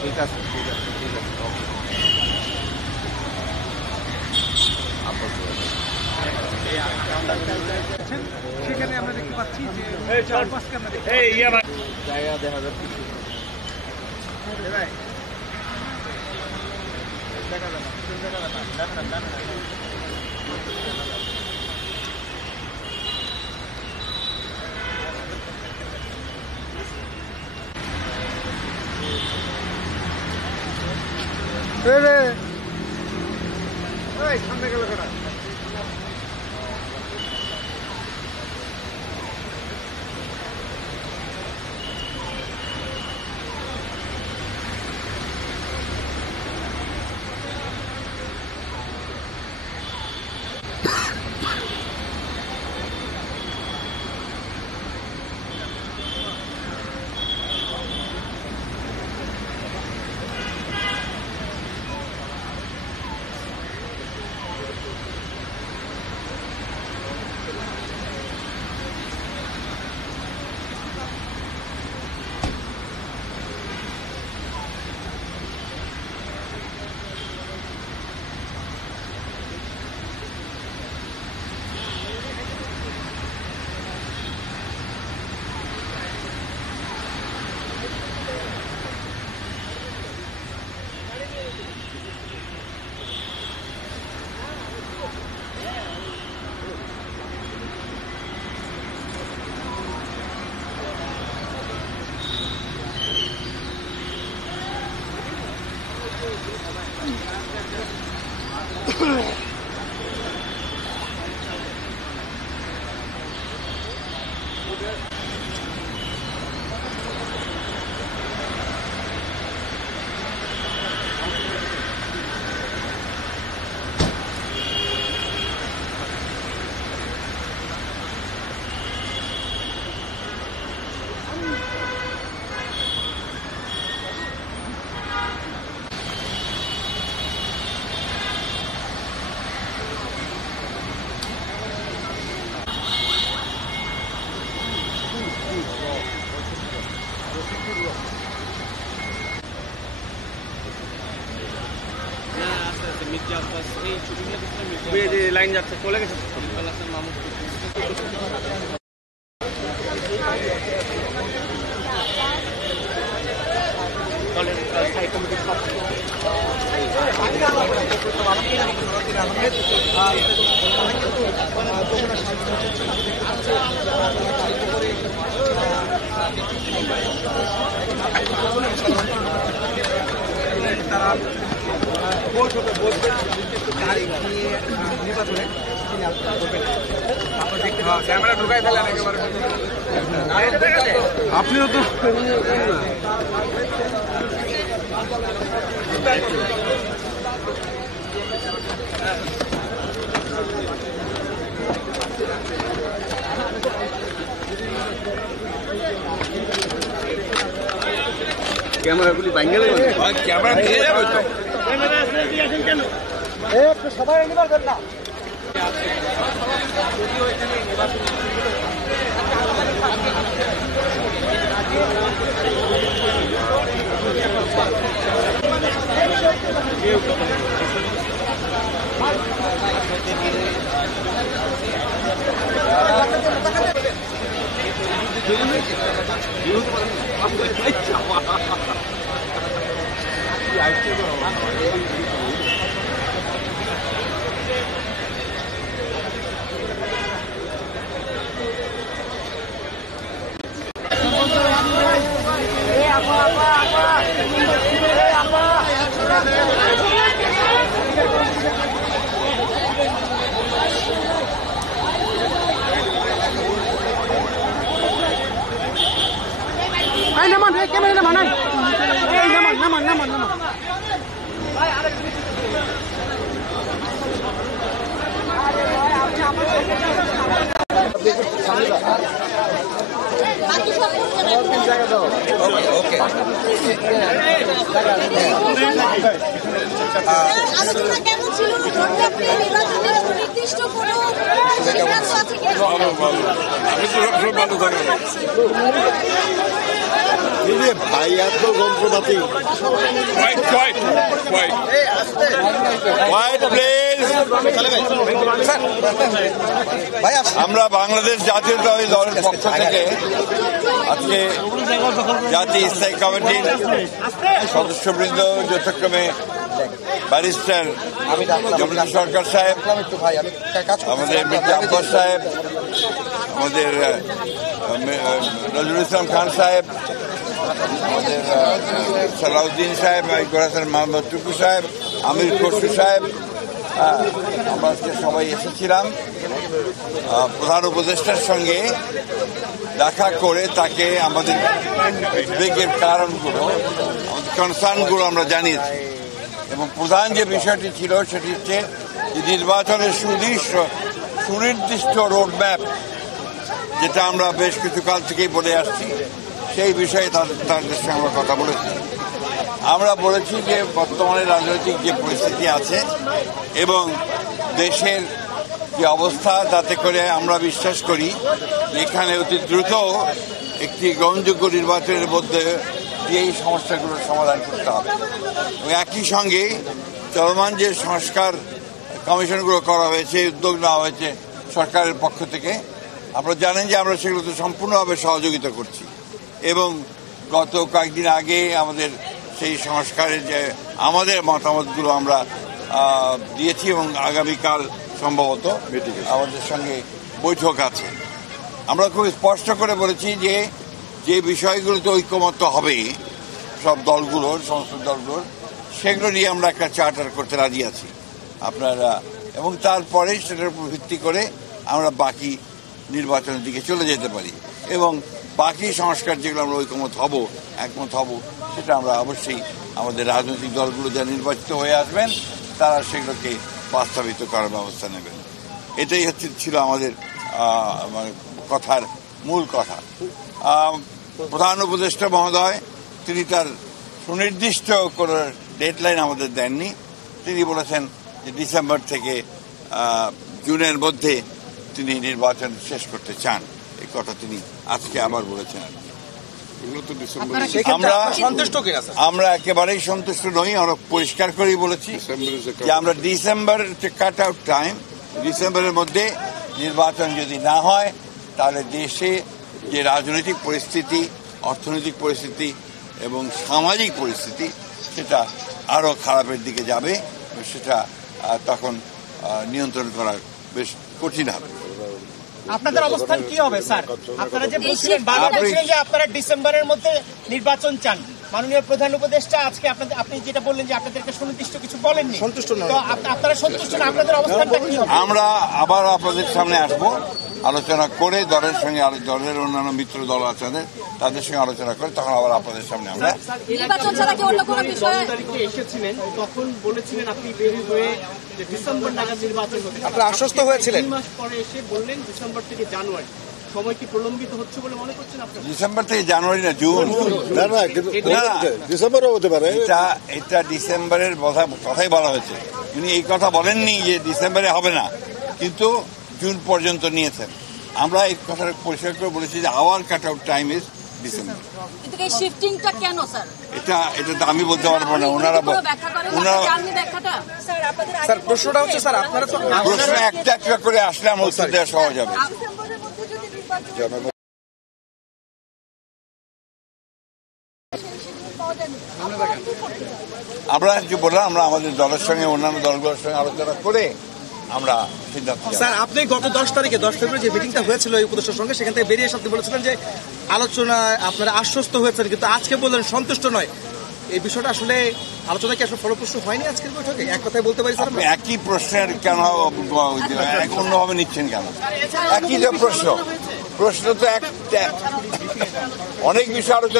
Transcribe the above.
ঠিক আছে ঠিক আছে ঠিক আছে সেখানে আমরা দেখতে পাচ্ছি যে জায়গা দেখা যাচ্ছে সামনে গেল কেনা লাইন যাচ্ছে চলে গেছে ক্যামেরা ঢুকাই ফেলেন একেবারে আপনিও তো ক্যামেরাগুলি ভাঙলে ক্যামেরা নিয়ে যাবে তো সবাই নিবার দেন না naman, camera naman, ay. Naman. আলোচনা কেমন ছিল? নির্দিষ্ট কোনো সিদ্ধান্ত আছে কি? ভাই এত যন্ত্রপাতি আমরা বাংলাদেশ জাতীয়তাবাদী দলের পক্ষ থেকে আজকে জাতীয় স্থায়ী কমিটির সদস্যবৃন্দ যথাক্রমে ব্যারিস্টার জমির সরকার সাহেব, আমাদের মির্জা আব্বাস সাহেব, আমাদের নজরুল ইসলাম খান সাহেব, আমাদের সালাউদ্দিন সাহেব, হাসান মোহাম্মদ টুকু সাহেব, আমির খসরু সাহেব, আমরা আজকে সবাই এসেছিলাম প্রধান উপদেষ্টার সঙ্গে দেখা করে তাকে আমাদের উদ্বেগের কারণগুলো, আমাদের কনসার্নগুলো আমরা জানিয়েছি। এবং প্রধান যে বিষয়টি ছিল সেটি হচ্ছে যে নির্বাচনের সুনির্দিষ্ট রোডম্যাপ, যেটা আমরা বেশ কিছু কাল থেকেই বলে আসছি, সেই বিষয়ে তাদের সঙ্গে আমরা কথা বলেছি। আমরা বলেছি যে বর্তমানে রাজনৈতিক যে পরিস্থিতি আছে এবং দেশের যে অবস্থা, তাতে করে আমরা বিশ্বাস করি এখানে অতি দ্রুত একটি গ্রহণযোগ্য নির্বাচনের মধ্যে এই সমস্যাগুলোর সমাধান করতে হবে। এবং একই সঙ্গে চলমান যে সংস্কার কমিশনগুলো করা হয়েছে, উদ্যোগ নেওয়া হয়েছে সরকারের পক্ষ থেকে, আপনারা জানেন যে আমরা সেগুলোতে সম্পূর্ণভাবে সহযোগিতা করছি। এবং গত কয়েকদিন আগে আমাদের সেই সংস্কারের যে আমাদের মতামতগুলো আমরা দিয়েছি এবং আগামীকাল সম্ভবত আমাদের সঙ্গে বৈঠক আছে। আমরা খুব স্পষ্ট করে বলেছি যে যে বিষয়গুলোতে ঐকমত্য হবে সব দলগুলোর, সমস্ত দলগুলোর, সেগুলো নিয়ে আমরা একটা চার্টার করতে রাজি আছি আপনারা, এবং তারপরে সেটার উপর ভিত্তি করে আমরা বাকি নির্বাচনের দিকে চলে যেতে পারি। এবং বাকি সংস্কার যেগুলো আমরা একমত হব, সেটা আমরা অবশ্যই আমাদের রাজনৈতিক দলগুলো যারা নির্বাচিত হয়ে আসবেন তারা সেগুলোকে বাস্তবায়িত করার ব্যবস্থা নেবেন। এটাই ছিল আমাদের কথার মূল কথা। প্রধান উপদেষ্টা মহোদয় তিনি তার সুনির্দিষ্ট কোনো ডেডলাইন আমাদের দেননি। তিনি বলেছেন যে ডিসেম্বর থেকে জুনের মধ্যে তিনি নির্বাচন শেষ করতে চান। এই কথা তিনি আজকে আবার বলেছেন। আমরা একেবারেই সন্তুষ্ট নই। আমরা পরিষ্কার করেই বলেছি যে আমরা ডিসেম্বর কাট আউট টাইম, ডিসেম্বরের মধ্যে নির্বাচন যদি না হয় তাহলে দেশে যে রাজনৈতিক পরিস্থিতি, অর্থনৈতিক পরিস্থিতি এবং সামাজিক পরিস্থিতি সেটা আরো খারাপের দিকে যাবে। সেটা তখন নিয়ন্ত্রণ করা বেশ কঠিন হবে। আপনাদের অবস্থান কি হবে স্যার? আপনারা যে বলছিলেন যে আপনারা ডিসেম্বরের মধ্যে নির্বাচন চান, মাননীয় প্রধান উপদেষ্টা আজকে আপনি যেটা বললেন যে আপনাদেরকে সুনির্দিষ্ট কিছু বলেননি, সন্তুষ্ট নন, তো আপনারা সন্তুষ্ট না, আপনাদের অবস্থানটা কি হবে? আমরা আবার আপনাদের সামনে আসবো, আলোচনা করে দলের সঙ্গে, দলের অন্যান্য মিত্র দল আছে তাদের সঙ্গে আলোচনা করে তখন আবার আপনাদের সামনে আমরা নির্বাচন ছাড়া কি অন্য কোনো বিষয়ে এসেছিলেন, তখন বলেছিলেন আপনি বেরিয়ে হয়ে ডিসেম্বর নাগাদ নির্বাচন হবে, আপনারা আশ্বস্ত হয়েছিলেন। 2 মাস পরে এসে বললেন ডিসেম্বর থেকে জানুয়ারি। সময় কি প্রলম্বিত হচ্ছে বলে মনে করছেন আপনারা? ডিসেম্বর থেকে জানুয়ারি না, জুন। ডিসেম্বরও হতে পারে। এটা ডিসেম্বরের কথাই বলা হয়েছে। উনি এই কথা বলেননি যে ডিসেম্বরে হবে না, কিন্তু জুন পর্যন্ত নিয়েছেন। আমরা এই কথা পরিষ্কার করে বলেছি যে hour cut out time is December. কিন্তু এই শিফটিংটা কেন স্যার? এটা তো আমি বলতে পারবো না, ওনারা স্যার প্রশ্নটা হচ্ছে স্যার আপনারা তো প্রশ্ন একটা একটা করে আসলে আমার উত্তর দেওয়া সহজ হবে। আমরা যে বললাম, আমরা আমাদের দলের সঙ্গে অন্যান্য দলগুলোর সঙ্গে আলোচনা করে আমরা সিদ্ধান্ত। স্যার আপনি গত 10 ফেব্রুয়ারি যে মিটিংটা হয়েছিল এই উপদেষ্টার সঙ্গে, সেখান থেকে বেরিয়ে এসে আপনি বলেছিলেন যে আলোচনায় আপনারা আশ্বস্ত হয়েছেন, কিন্তু আজকে বললেন সন্তুষ্ট নয়। এই বিষয়টা আসলে আলোচনা কি আসলে ফলপ্রসূ হয়নি আজকের বৈঠকে? এক কথায় বলতে পারি স্যার, একই প্রশ্নের কেন অন্যভাবে নিচ্ছেন কেন? একই যে প্রশ্ন তো অনেক বিষয় আলোচনা